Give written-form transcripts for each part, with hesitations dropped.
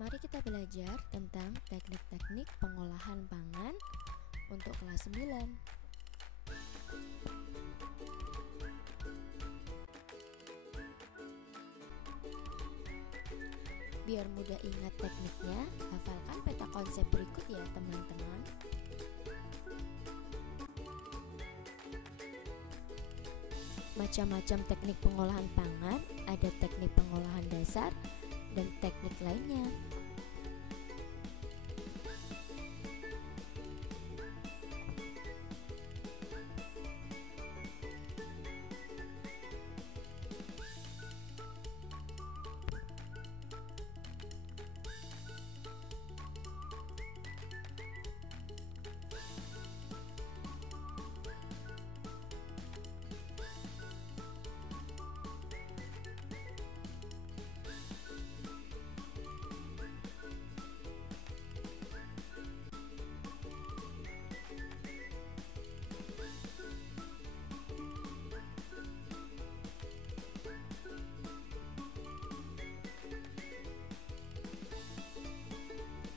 Mari kita belajar tentang teknik-teknik pengolahan pangan untuk kelas 9. Biar mudah ingat tekniknya, hafalkan peta konsep berikut ya teman-teman. Macam-macam teknik pengolahan pangan, ada teknik pengolahan dasar dan teknik lainnya.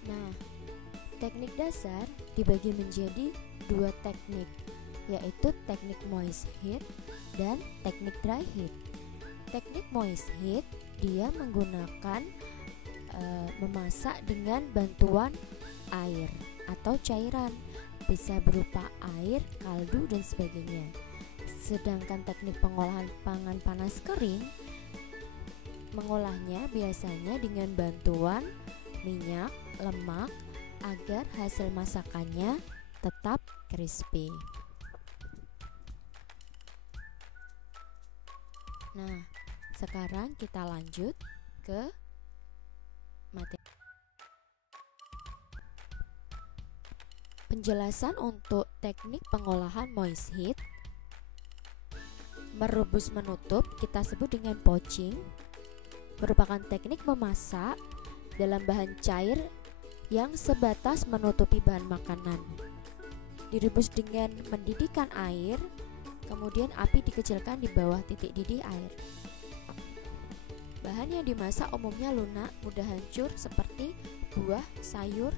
Nah, teknik dasar dibagi menjadi dua teknik, yaitu teknik moist heat dan teknik dry heat. Teknik moist heat dia menggunakan memasak dengan bantuan air atau cairan, bisa berupa air, kaldu, dan sebagainya. Sedangkan teknik pengolahan pangan panas kering mengolahnya biasanya dengan bantuan minyak, lemak agar hasil masakannya tetap crispy. Nah, sekarang kita lanjut ke materi. Penjelasan untuk teknik pengolahan moist heat. Merebus menutup kita sebut dengan poaching, merupakan teknik memasak dalam bahan cair yang sebatas menutupi bahan makanan. Direbus dengan mendidihkan air, kemudian api dikecilkan di bawah titik didih air. Bahan yang dimasak umumnya lunak, mudah hancur seperti buah, sayur,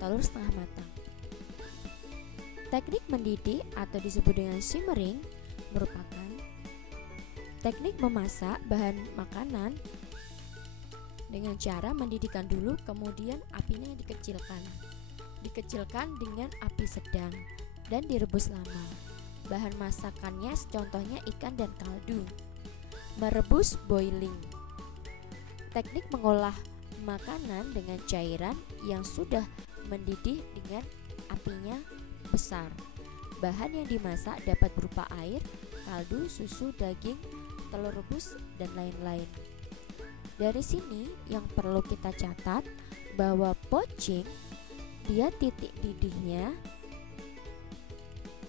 telur setengah matang. Teknik mendidih atau disebut dengan simmering merupakan teknik memasak bahan makanan dengan cara mendidihkan dulu, kemudian apinya dikecilkan dengan api sedang dan direbus lama. Bahan masakannya contohnya ikan dan kaldu. Merebus boiling, teknik mengolah makanan dengan cairan yang sudah mendidih dengan apinya besar. Bahan yang dimasak dapat berupa air, kaldu, susu, daging, telur rebus, dan lain-lain. Dari sini yang perlu kita catat bahwa poaching dia titik didihnya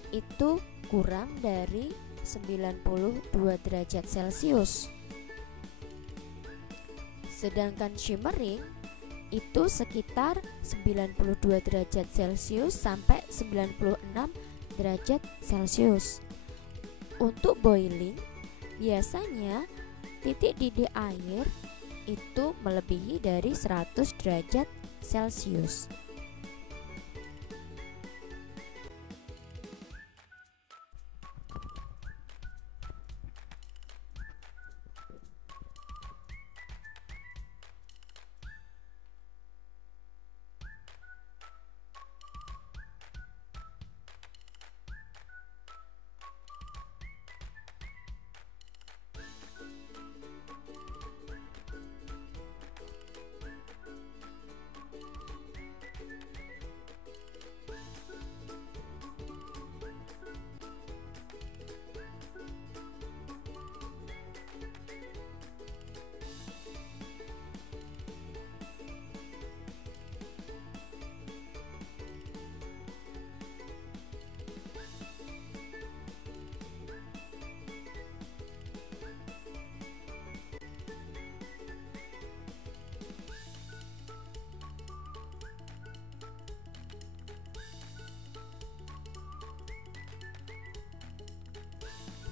itu kurang dari 92 derajat Celcius. Sedangkan simmering itu sekitar 92 derajat Celcius sampai 96 derajat Celcius. Untuk boiling biasanya titik didih air itu melebihi dari 100 derajat Celcius.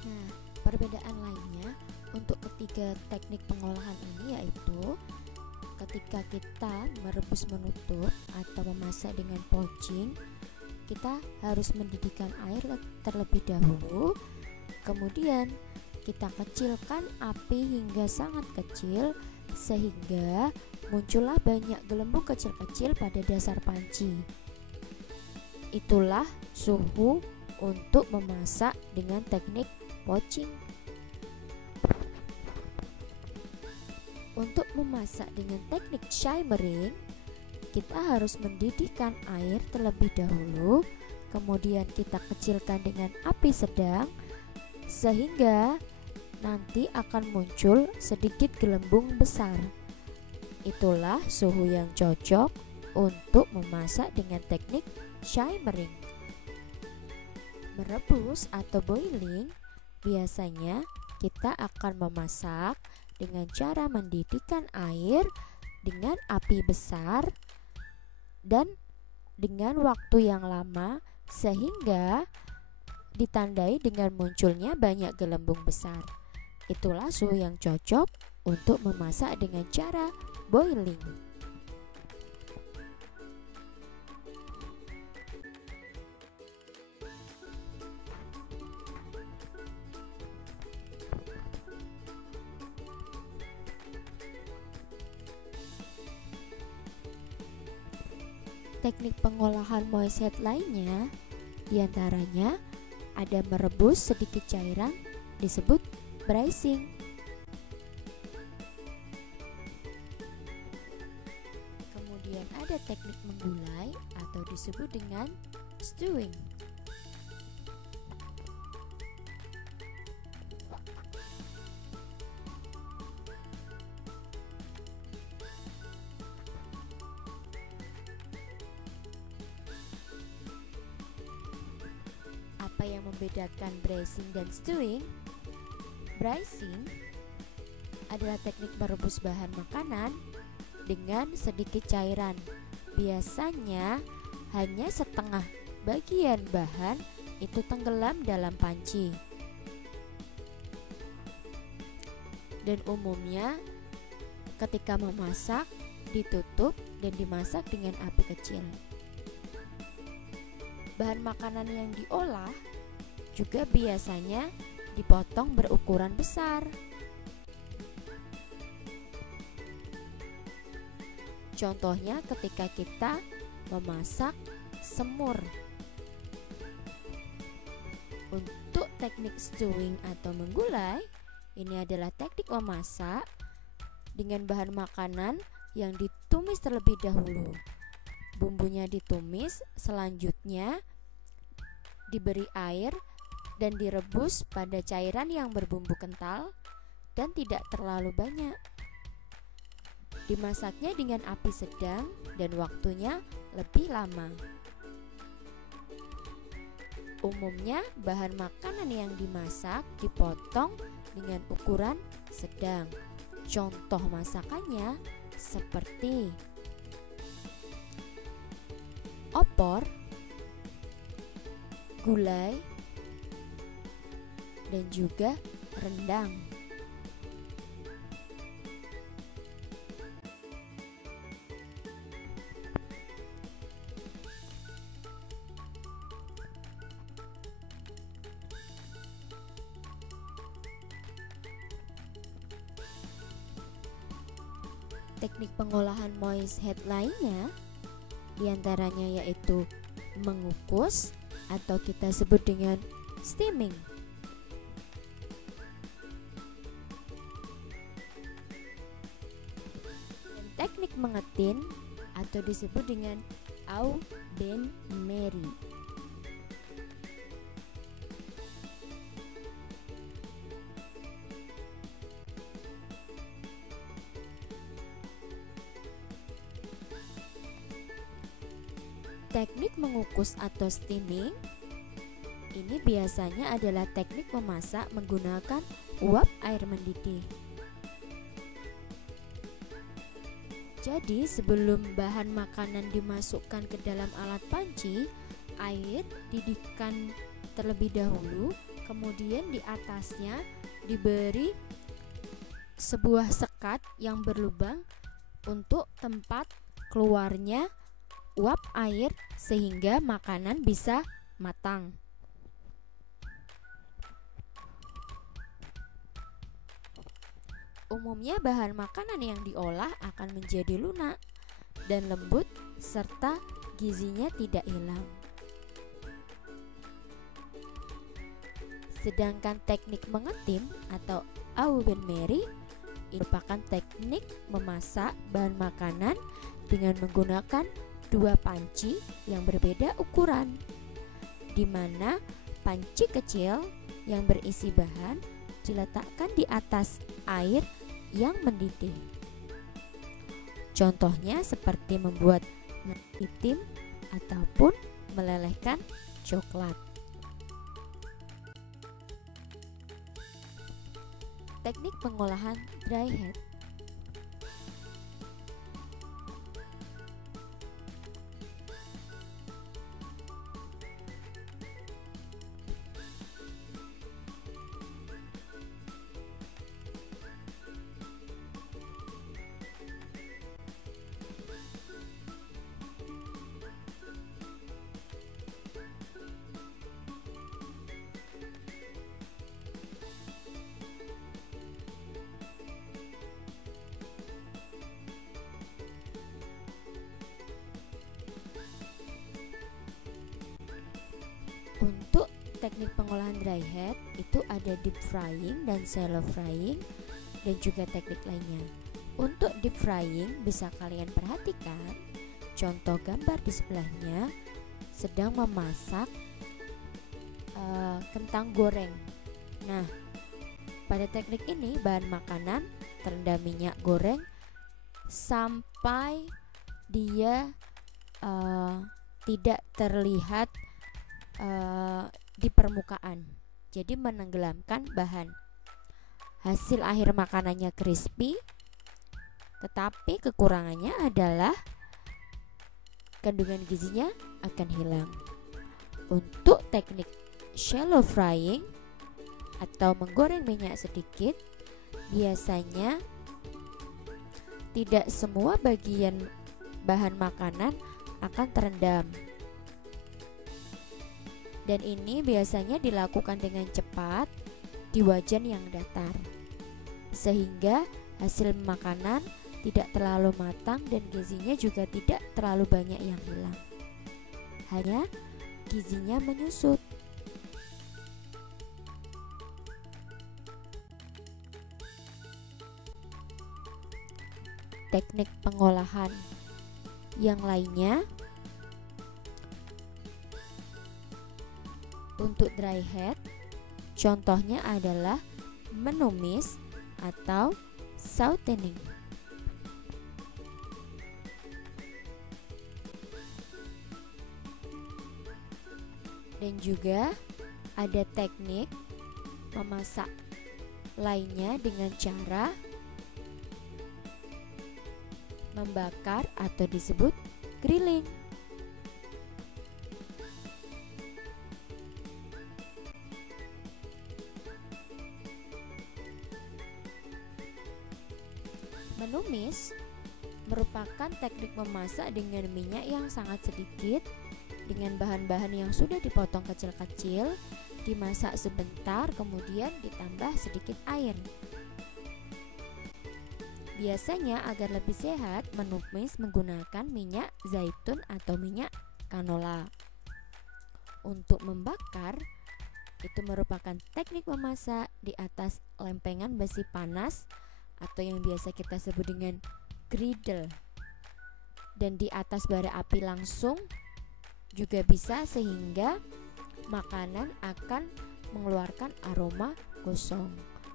Nah, perbedaan lainnya untuk ketiga teknik pengolahan ini yaitu ketika kita merebus menutup atau memasak dengan poaching, kita harus mendidihkan air terlebih dahulu. Kemudian kita kecilkan api hingga sangat kecil sehingga muncullah banyak gelembung kecil-kecil pada dasar panci. Itulah suhu untuk memasak dengan teknik poaching. Untuk memasak dengan teknik shimmering, kita harus mendidihkan air terlebih dahulu, kemudian kita kecilkan dengan api sedang sehingga nanti akan muncul sedikit gelembung besar. Itulah suhu yang cocok untuk memasak dengan teknik shimmering. Merebus atau boiling, biasanya kita akan memasak dengan cara mendidihkan air dengan api besar dan dengan waktu yang lama sehingga ditandai dengan munculnya banyak gelembung besar. Itulah suhu yang cocok untuk memasak dengan cara boiling. Teknik pengolahan moist head lainnya diantaranya ada merebus sedikit cairan disebut braising. Kemudian ada teknik menggulai atau disebut dengan stewing. Apa yang membedakan braising dan stewing? Braising adalah teknik merebus bahan makanan dengan sedikit cairan. Biasanya hanya setengah bagian bahan itu tenggelam dalam panci. Dan umumnya ketika memasak ditutup dan dimasak dengan api kecil. Bahan makanan yang diolah juga biasanya dipotong berukuran besar. Contohnya ketika kita memasak semur. Untuk teknik stewing atau menggulai, ini adalah teknik memasak dengan bahan makanan yang ditumis terlebih dahulu. Bumbunya ditumis, selanjutnya diberi air dan direbus pada cairan yang berbumbu kental dan tidak terlalu banyak. Dimasaknya dengan api sedang dan waktunya lebih lama. Umumnya bahan makanan yang dimasak dipotong dengan ukuran sedang. Contoh masakannya seperti opor, gulai, dan juga rendang. Teknik pengolahan moist head lainnya diantaranya yaitu mengukus atau kita sebut dengan steaming. Dan teknik mengetin atau disebut dengan au bain-marie. Teknik mengukus atau steaming ini biasanya adalah teknik memasak menggunakan uap air mendidih. Jadi sebelum bahan makanan dimasukkan ke dalam alat panci, air didihkan terlebih dahulu, kemudian di atasnya diberi sebuah sekat yang berlubang untuk tempat keluarnya uap air sehingga makanan bisa matang. Umumnya bahan makanan yang diolah akan menjadi lunak dan lembut serta gizinya tidak hilang. Sedangkan teknik mengetim atau au bain-marie merupakan teknik memasak bahan makanan dengan menggunakan dua panci yang berbeda ukuran, di mana panci kecil yang berisi bahan diletakkan di atas air yang mendidih. Contohnya seperti membuat nasi tim ataupun melelehkan coklat. Teknik pengolahan dry head. Untuk teknik pengolahan dry head itu ada deep frying dan shallow frying dan juga teknik lainnya. Untuk deep frying bisa kalian perhatikan contoh gambar di sebelahnya sedang memasak kentang goreng. Nah, pada teknik ini bahan makanan terendam minyak goreng sampai dia tidak terlihat di permukaan, jadi menenggelamkan bahan. Hasil akhir makanannya crispy, tetapi kekurangannya adalah kandungan gizinya akan hilang. Untuk teknik shallow frying atau menggoreng minyak sedikit, biasanya tidak semua bagian bahan makanan akan terendam. Dan ini biasanya dilakukan dengan cepat di wajan yang datar, sehingga hasil makanan tidak terlalu matang dan gizinya juga tidak terlalu banyak yang hilang. Hanya gizinya menyusut. Teknik pengolahan yang lainnya untuk dry head, contohnya adalah menumis atau sautening. Dan juga ada teknik memasak lainnya dengan cara membakar atau disebut grilling. Menumis merupakan teknik memasak dengan minyak yang sangat sedikit dengan bahan-bahan yang sudah dipotong kecil-kecil, dimasak sebentar kemudian ditambah sedikit air. Biasanya agar lebih sehat, menumis menggunakan minyak zaitun atau minyak canola. Untuk membakar itu merupakan teknik memasak di atas lempengan besi panas atau yang biasa kita sebut dengan griddle, dan di atas bara api langsung juga bisa, sehingga makanan akan mengeluarkan aroma gosong.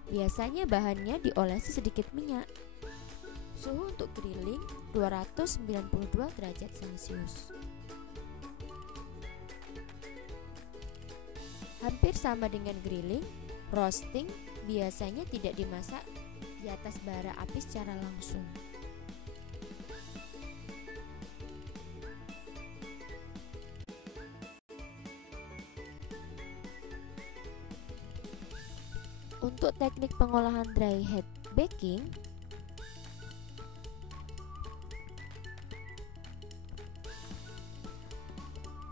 Biasanya bahannya diolesi sedikit minyak. Suhu untuk grilling 292 derajat Celcius. Hampir sama dengan grilling, roasting biasanya tidak dimasak di atas bara api secara langsung. Untuk teknik pengolahan dry head baking,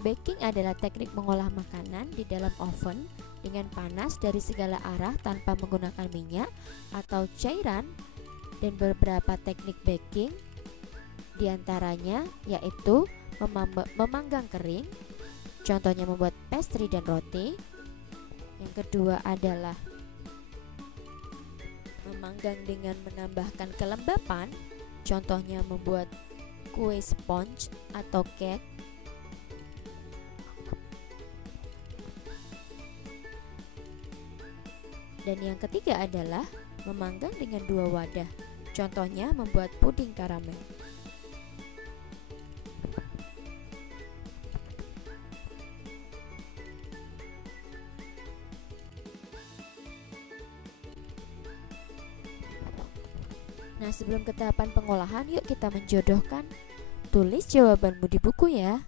Baking adalah teknik mengolah makanan di dalam oven dengan panas dari segala arah tanpa menggunakan minyak atau cairan, dan beberapa teknik baking diantaranya yaitu memanggang kering, contohnya membuat pastry dan roti. Yang kedua adalah memanggang dengan menambahkan kelembapan, contohnya membuat kue sponge atau cake. Dan yang ketiga adalah memanggang dengan 2 wadah, contohnya membuat puding karamel. Nah, sebelum ke tahapan pengolahan, yuk kita menjodohkan. Tulis jawabanmu di buku ya.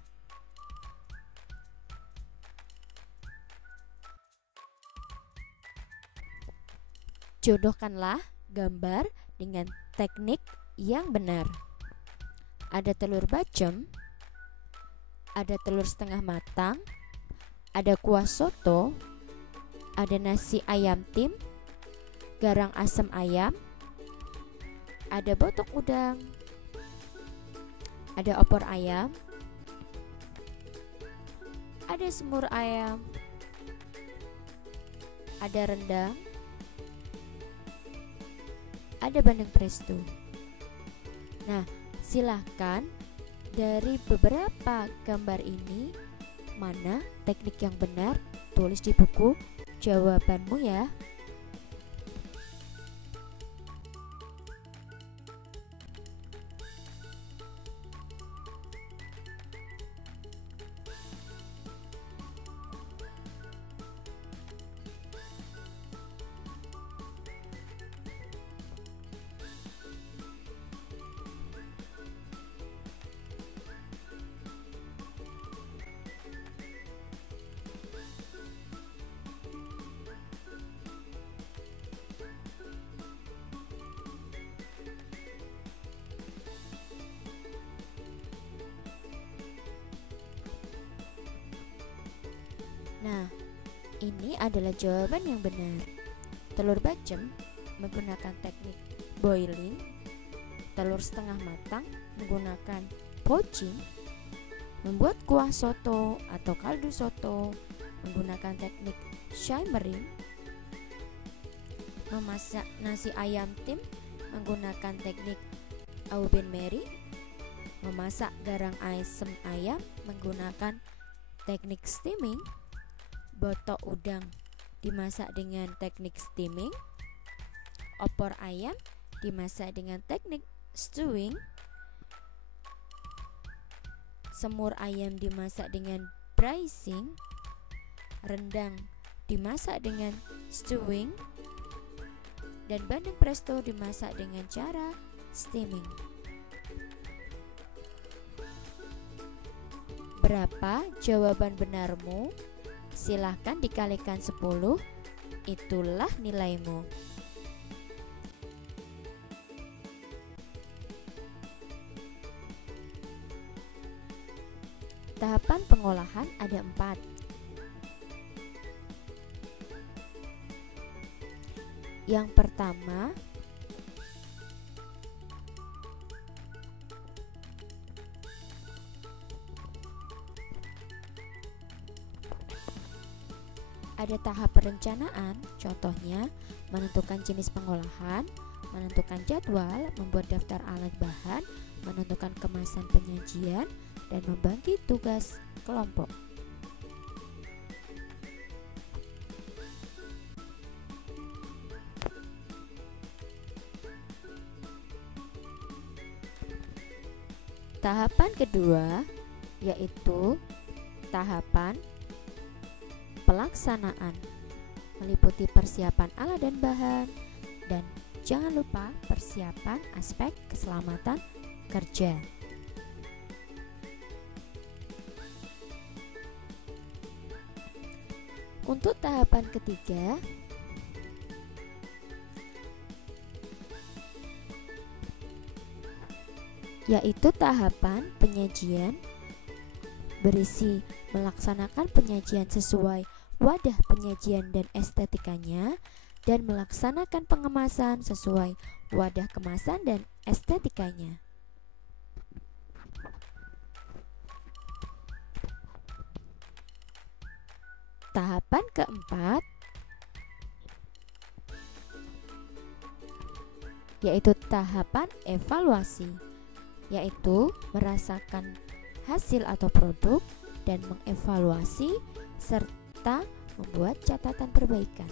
Jodohkanlah gambar dengan teknik yang benar. Ada telur bacem, ada telur setengah matang, ada kuah soto, ada nasi ayam tim, garang asam ayam, ada botok udang, ada opor ayam, ada semur ayam, ada rendang, ada bandeng presto. Nah, silahkan dari beberapa gambar ini mana teknik yang benar, tulis di buku jawabanmu ya. Nah, ini adalah jawaban yang benar. Telur bacem menggunakan teknik boiling, telur setengah matang menggunakan poaching, membuat kuah soto atau kaldu soto menggunakan teknik shimmering, memasak nasi ayam tim menggunakan teknik au bain marie, memasak garang asam ayam menggunakan teknik steaming, botok udang dimasak dengan teknik steaming, opor ayam dimasak dengan teknik stewing, semur ayam dimasak dengan braising, rendang dimasak dengan stewing, dan bandeng presto dimasak dengan cara steaming. Berapa jawaban benarmu? Silahkan dikalikan 10, itulah nilaimu. Tahapan pengolahan ada 4. Yang pertama, ada tahap perencanaan, contohnya menentukan jenis pengolahan, menentukan jadwal, membuat daftar alat bahan, menentukan kemasan penyajian, dan membagi tugas kelompok. Tahapan kedua yaitu tahapan pelaksanaan, meliputi persiapan alat dan bahan, dan jangan lupa persiapan aspek keselamatan kerja. Untuk tahapan ketiga, yaitu tahapan penyajian, berisi melaksanakan penyajian sesuai wadah penyajian dan estetikanya, dan melaksanakan pengemasan sesuai wadah kemasan dan estetikanya. Tahapan keempat yaitu tahapan evaluasi, yaitu merasakan hasil atau produk dan mengevaluasi serta membuat catatan perbaikan.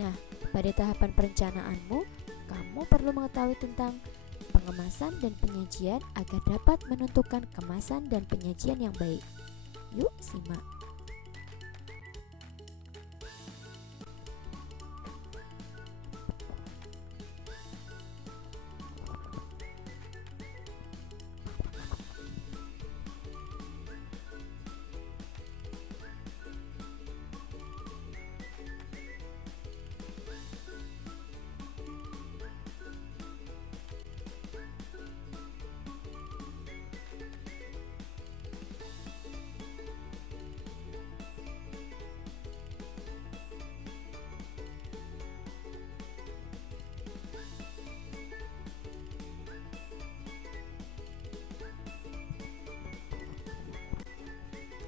Nah, pada tahapan perencanaanmu, kamu perlu mengetahui tentang pengemasan dan penyajian agar dapat menentukan kemasan dan penyajian yang baik. Yuk, simak.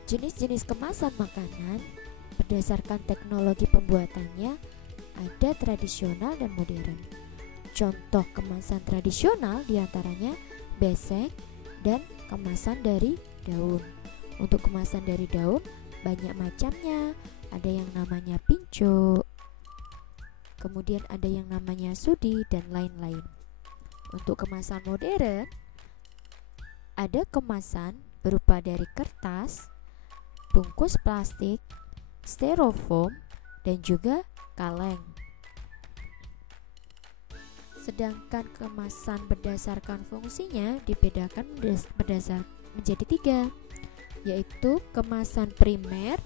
Jenis-jenis kemasan makanan berdasarkan teknologi pembuatannya ada tradisional dan modern. Contoh kemasan tradisional diantaranya besek dan kemasan dari daun. Untuk kemasan dari daun banyak macamnya, ada yang namanya pinco, kemudian ada yang namanya sudi dan lain-lain. Untuk kemasan modern ada kemasan berupa dari kertas, bungkus plastik, styrofoam, dan juga kaleng. Sedangkan kemasan berdasarkan fungsinya dibedakan menjadi 3, yaitu kemasan primer,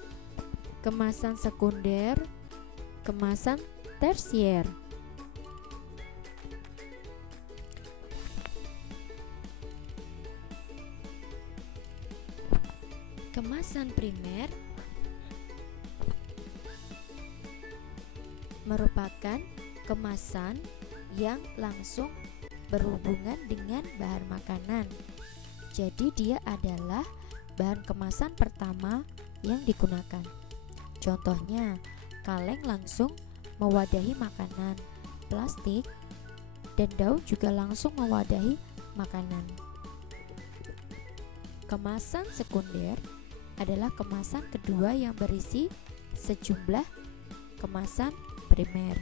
kemasan sekunder, kemasan tersier. Kemasan primer merupakan kemasan yang langsung berhubungan dengan bahan makanan. Jadi dia adalah bahan kemasan pertama yang digunakan. Contohnya, kaleng langsung mewadahi makanan, plastik dan daun juga langsung mewadahi makanan. Kemasan sekunder adalah kemasan kedua yang berisi sejumlah kemasan primer.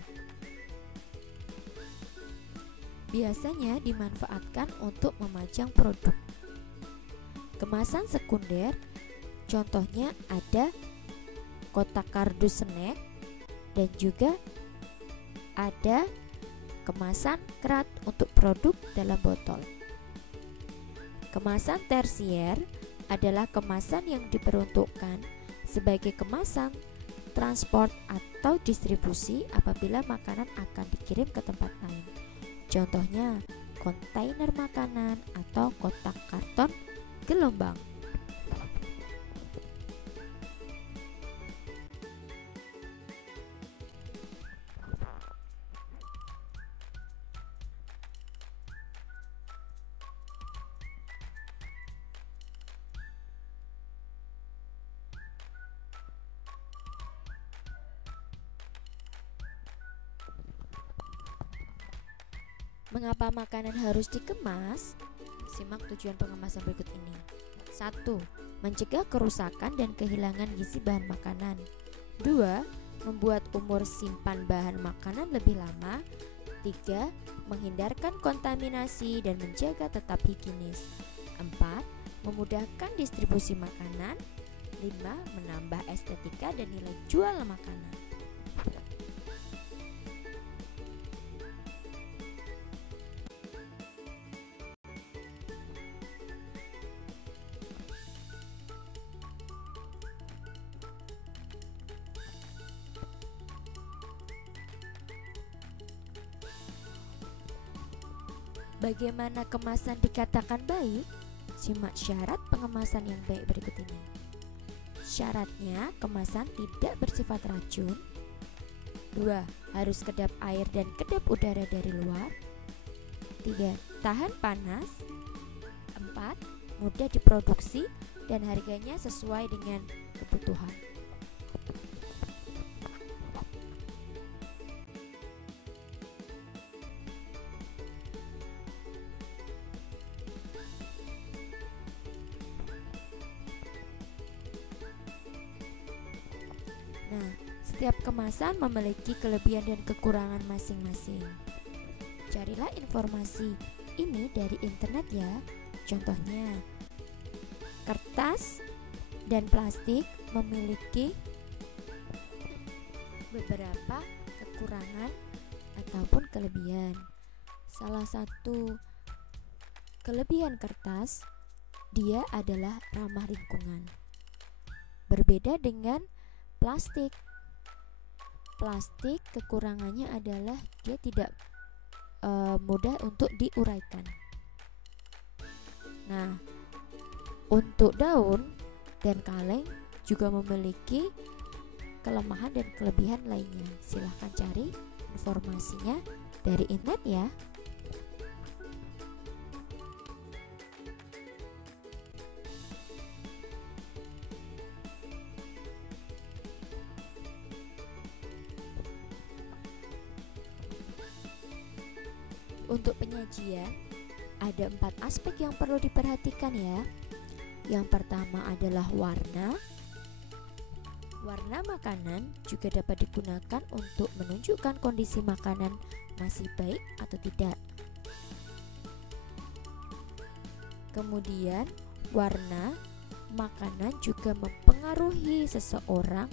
Biasanya dimanfaatkan untuk memajang produk. Kemasan sekunder contohnya ada kotak kardus snack dan juga ada kemasan kerat untuk produk dalam botol. Kemasan tersier adalah kemasan yang diperuntukkan sebagai kemasan transport atau distribusi apabila makanan akan dikirim ke tempat lain. Contohnya, kontainer makanan atau kotak karton gelombang. Mengapa makanan harus dikemas? Simak tujuan pengemasan berikut ini. 1. Mencegah kerusakan dan kehilangan gizi bahan makanan. 2. Membuat umur simpan bahan makanan lebih lama. 3. Menghindarkan kontaminasi dan menjaga tetap higienis. 4. Memudahkan distribusi makanan. 5. Menambah estetika dan nilai jual makanan. Bagaimana kemasan dikatakan baik? Simak syarat pengemasan yang baik berikut ini. Syaratnya, kemasan tidak bersifat racun. 2. Harus kedap air dan kedap udara dari luar. 3. Tahan panas. 4. Mudah diproduksi dan harganya sesuai dengan kebutuhan. Nah, setiap kemasan memiliki kelebihan dan kekurangan masing-masing. Carilah informasi ini dari internet ya. Contohnya, kertas dan plastik memiliki beberapa kekurangan ataupun kelebihan. Salah satu kelebihan kertas, dia adalah ramah lingkungan. Berbeda dengan plastik. Plastik kekurangannya adalah dia tidak mudah untuk diuraikan. Nah, untuk daun dan kaleng juga memiliki kelemahan dan kelebihan lainnya. Silahkan cari informasinya dari internet ya. Untuk penyajian, ada 4 aspek yang perlu diperhatikan ya. Yang pertama adalah warna. Warna makanan juga dapat digunakan untuk menunjukkan kondisi makanan masih baik atau tidak. Kemudian, warna makanan juga mempengaruhi seseorang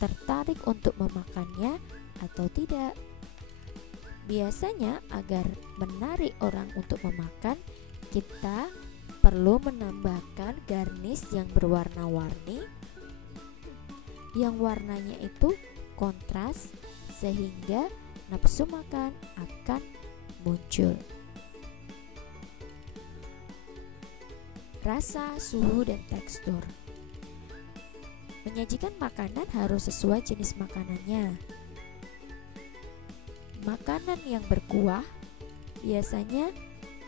tertarik untuk memakannya atau tidak. Biasanya agar menarik orang untuk memakan, kita perlu menambahkan garnish yang berwarna-warni, yang warnanya itu kontras sehingga nafsu makan akan muncul. Rasa, suhu, dan tekstur. Menyajikan makanan harus sesuai jenis makanannya. Makanan yang berkuah biasanya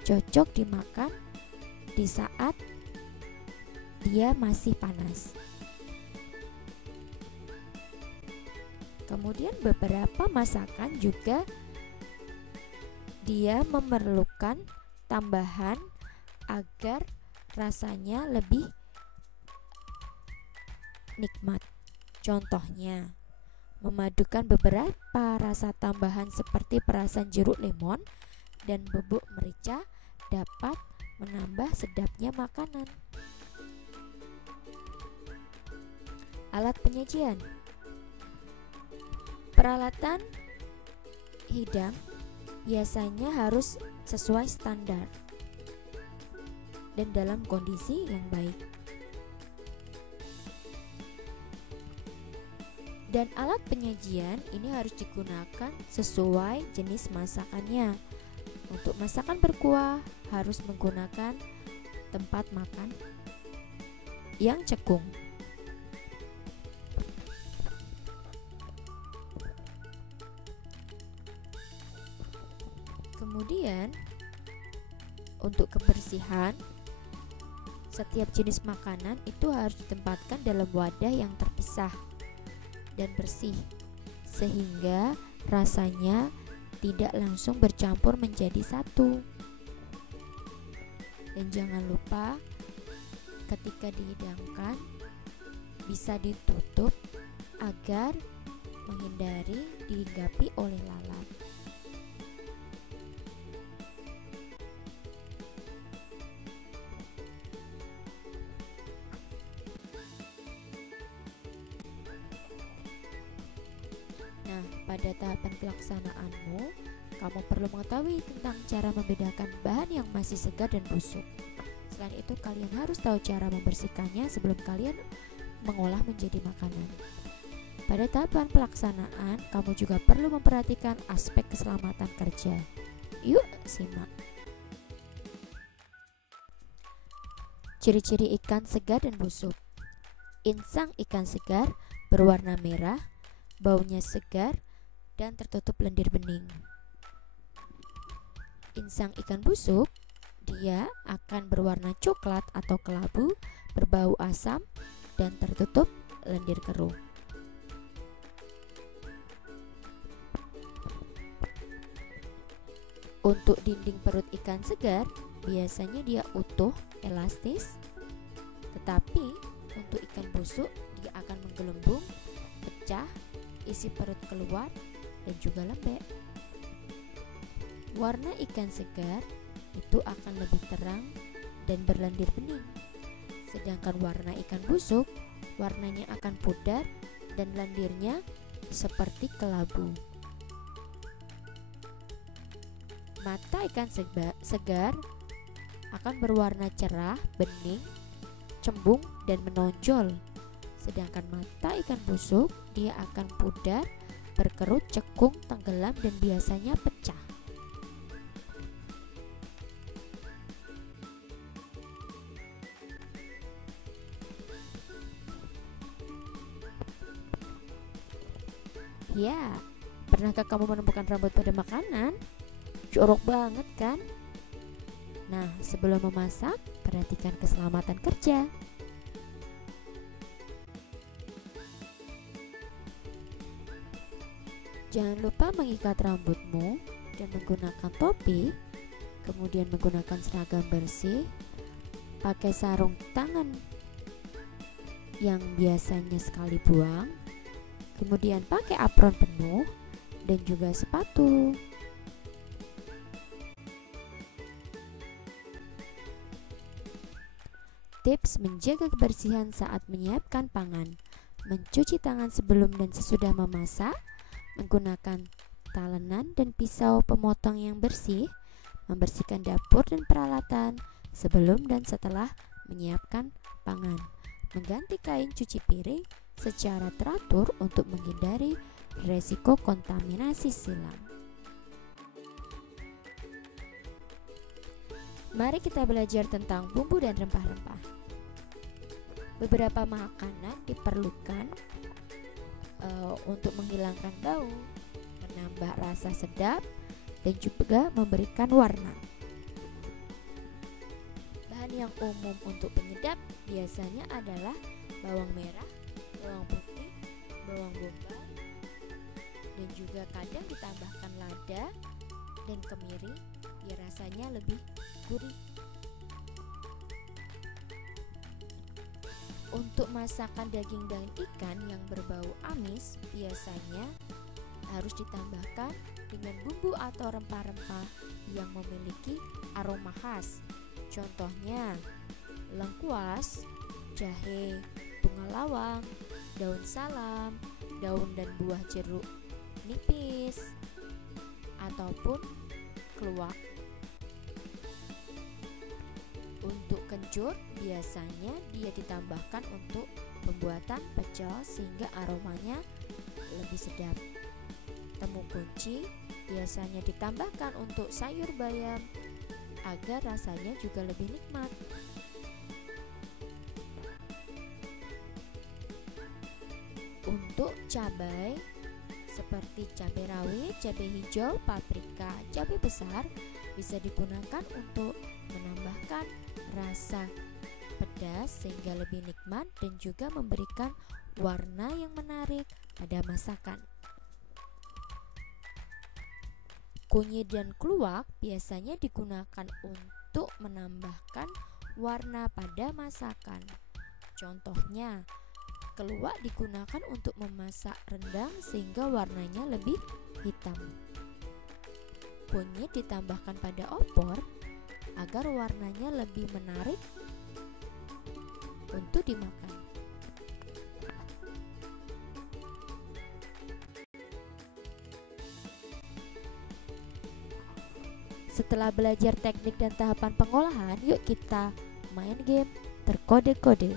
cocok dimakan di saat dia masih panas. Kemudian beberapa masakan juga dia memerlukan tambahan agar rasanya lebih nikmat. Contohnya, memadukan beberapa rasa tambahan seperti perasan jeruk lemon dan bubuk merica dapat menambah sedapnya makanan. Alat penyajian. Peralatan hidang biasanya harus sesuai standar dan dalam kondisi yang baik. Dan alat penyajian ini harus digunakan sesuai jenis masakannya. Untuk masakan berkuah harus menggunakan tempat makan yang cekung. Kemudian untuk kebersihan, setiap jenis makanan itu harus ditempatkan dalam wadah yang terpisah dan bersih sehingga rasanya tidak langsung bercampur menjadi satu. Dan jangan lupa ketika dihidangkan bisa ditutup agar menghindari dihinggapi oleh lalat. Nah, pada tahapan pelaksanaanmu, kamu perlu mengetahui tentang cara membedakan bahan yang masih segar dan busuk. Selain itu, kalian harus tahu cara membersihkannya sebelum kalian mengolah menjadi makanan. Pada tahapan pelaksanaan, kamu juga perlu memperhatikan aspek keselamatan kerja. Yuk, simak. Ciri-ciri ikan segar dan busuk. Insang ikan segar berwarna merah, baunya segar, dan tertutup lendir bening. Insang ikan busuk, dia akan berwarna coklat atau kelabu, berbau asam, dan tertutup lendir keruh. Untuk dinding perut ikan segar, biasanya dia utuh, elastis, tetapi untuk ikan busuk, dia akan menggelembung, pecah, isi perut keluar, dan juga lembek. Warna ikan segar itu akan lebih terang dan berlendir bening. Sedangkan warna ikan busuk, warnanya akan pudar dan lendirnya seperti kelabu. Mata ikan segar akan berwarna cerah, bening, cembung, dan menonjol. Sedangkan mata ikan busuk, dia akan pudar, berkerut, cekung, tenggelam, dan biasanya pecah. Ya, pernahkah kamu menemukan rambut pada makanan? Jorok banget kan? Nah, sebelum memasak, perhatikan keselamatan kerja. Jangan lupa mengikat rambutmu dan menggunakan topi, kemudian menggunakan seragam bersih, pakai sarung tangan yang biasanya sekali buang, kemudian pakai apron penuh dan juga sepatu. Tips menjaga kebersihan saat menyiapkan pangan: mencuci tangan sebelum dan sesudah memasak, menggunakan talenan dan pisau pemotong yang bersih, membersihkan dapur dan peralatan sebelum dan setelah menyiapkan pangan, mengganti kain cuci piring secara teratur untuk menghindari resiko kontaminasi silang. Mari kita belajar tentang bumbu dan rempah-rempah. Beberapa makanan diperlukan untuk menghilangkan bau, menambah rasa sedap, dan juga memberikan warna. Bahan yang umum untuk penyedap biasanya adalah bawang merah, bawang putih, bawang bombay, dan juga kadang ditambahkan lada dan kemiri biar rasanya lebih gurih. Untuk masakan daging dan ikan yang berbau amis, biasanya harus ditambahkan dengan bumbu atau rempah-rempah yang memiliki aroma khas. Contohnya, lengkuas, jahe, bunga lawang, daun salam, daun dan buah jeruk nipis, ataupun keluak. Untuk kencur, biasanya dia ditambahkan untuk pembuatan pecel sehingga aromanya lebih sedap. Temu kunci biasanya ditambahkan untuk sayur bayam agar rasanya juga lebih nikmat. Untuk cabai seperti cabai rawit, cabai hijau, paprika, cabai besar bisa digunakan untuk menambahkan rasa pedas sehingga lebih nikmat dan juga memberikan warna yang menarik pada masakan. Kunyit dan keluak biasanya digunakan untuk menambahkan warna pada masakan. Contohnya, keluak digunakan untuk memasak rendang sehingga warnanya lebih hitam. Kunyit ditambahkan pada opor agar warnanya lebih menarik untuk dimakan. Setelah belajar teknik dan tahapan pengolahan, yuk kita main game terkode-kode.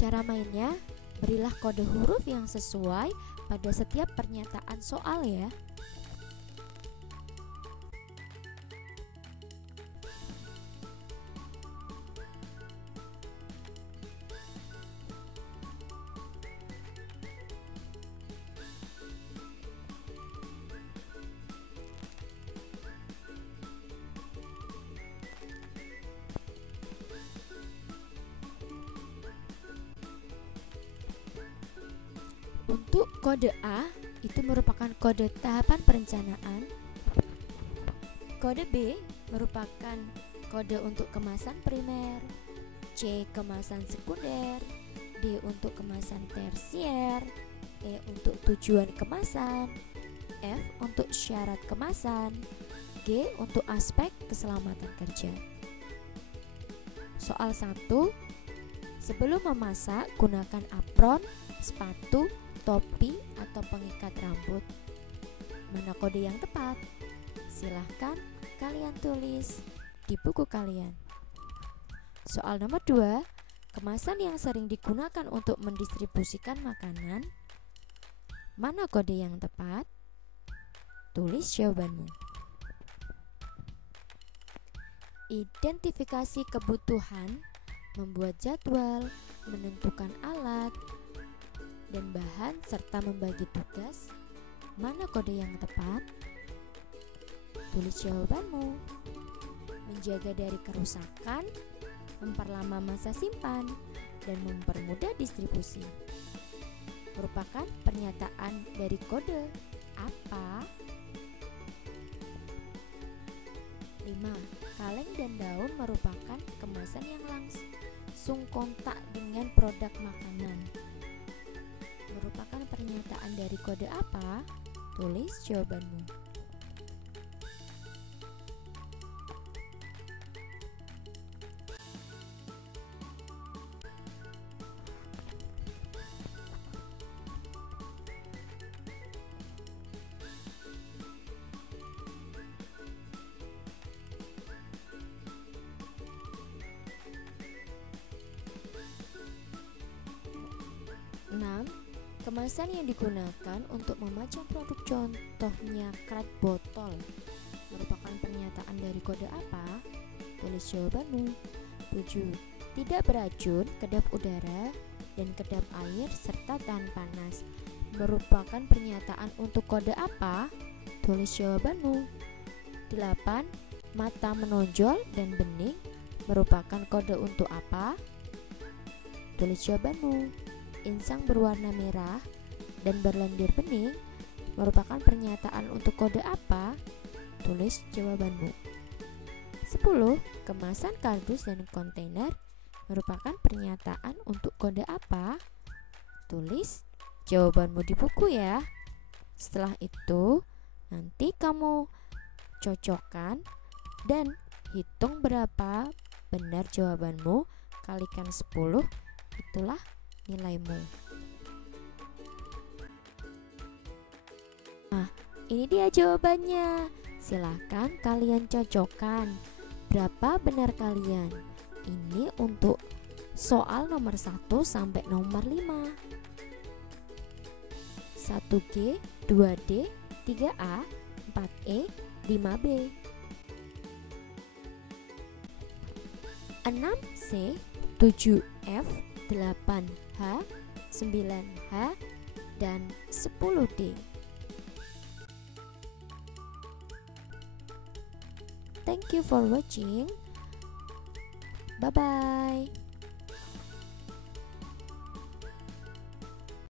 Cara mainnya, berilah kode huruf yang sesuai pada setiap pernyataan soal ya. Untuk kode A itu merupakan kode tahapan perencanaan. Kode B merupakan kode untuk kemasan primer, C kemasan sekunder, D untuk kemasan tersier, E untuk tujuan kemasan, F untuk syarat kemasan, G untuk aspek keselamatan kerja. Soal 1. Sebelum memasak, gunakan apron, sepatu, topi, atau pengikat rambut. Mana kode yang tepat? Silahkan kalian tulis di buku kalian. Soal nomor 2. Kemasan yang sering digunakan untuk mendistribusikan makanan. Mana kode yang tepat? Tulis jawabanmu. Identifikasi kebutuhan, membuat jadwal, menentukan alat dan bahan, serta membagi tugas. Mana kode yang tepat? Tulis jawabanmu. Menjaga dari kerusakan, memperlama masa simpan, dan mempermudah distribusi. Merupakan pernyataan dari kode apa? 5. Kaleng dan daun merupakan kemasan yang langsung kontak dengan produk makanan. Merupakan pernyataan dari kode apa? Tulis jawabanmu. Kemasan yang digunakan untuk memajang produk, contohnya krat botol, merupakan pernyataan dari kode apa? Tulis jawabanmu. 7. Tidak beracun, kedap udara, dan kedap air, serta tahan panas, merupakan pernyataan untuk kode apa? Tulis jawabanmu. 8. Mata menonjol dan bening, merupakan kode untuk apa? Tulis jawabanmu. Insang berwarna merah dan berlendir bening, merupakan pernyataan untuk kode apa? Tulis jawabanmu. 10. Kemasan kardus dan kontainer, merupakan pernyataan untuk kode apa? Tulis jawabanmu di buku ya. Setelah itu, nanti kamu cocokkan dan hitung berapa benar jawabanmu, kalikan 10, itulah nilaimu. Nah, ini dia jawabannya. Silahkan kalian cocokkan berapa benar kalian. Ini untuk soal nomor 1 sampai nomor 5. 1G, 2D, 3A, 4E, 5B. 6C, 7F, 8H, 9H, dan 10D. Thank you for watching. Bye bye.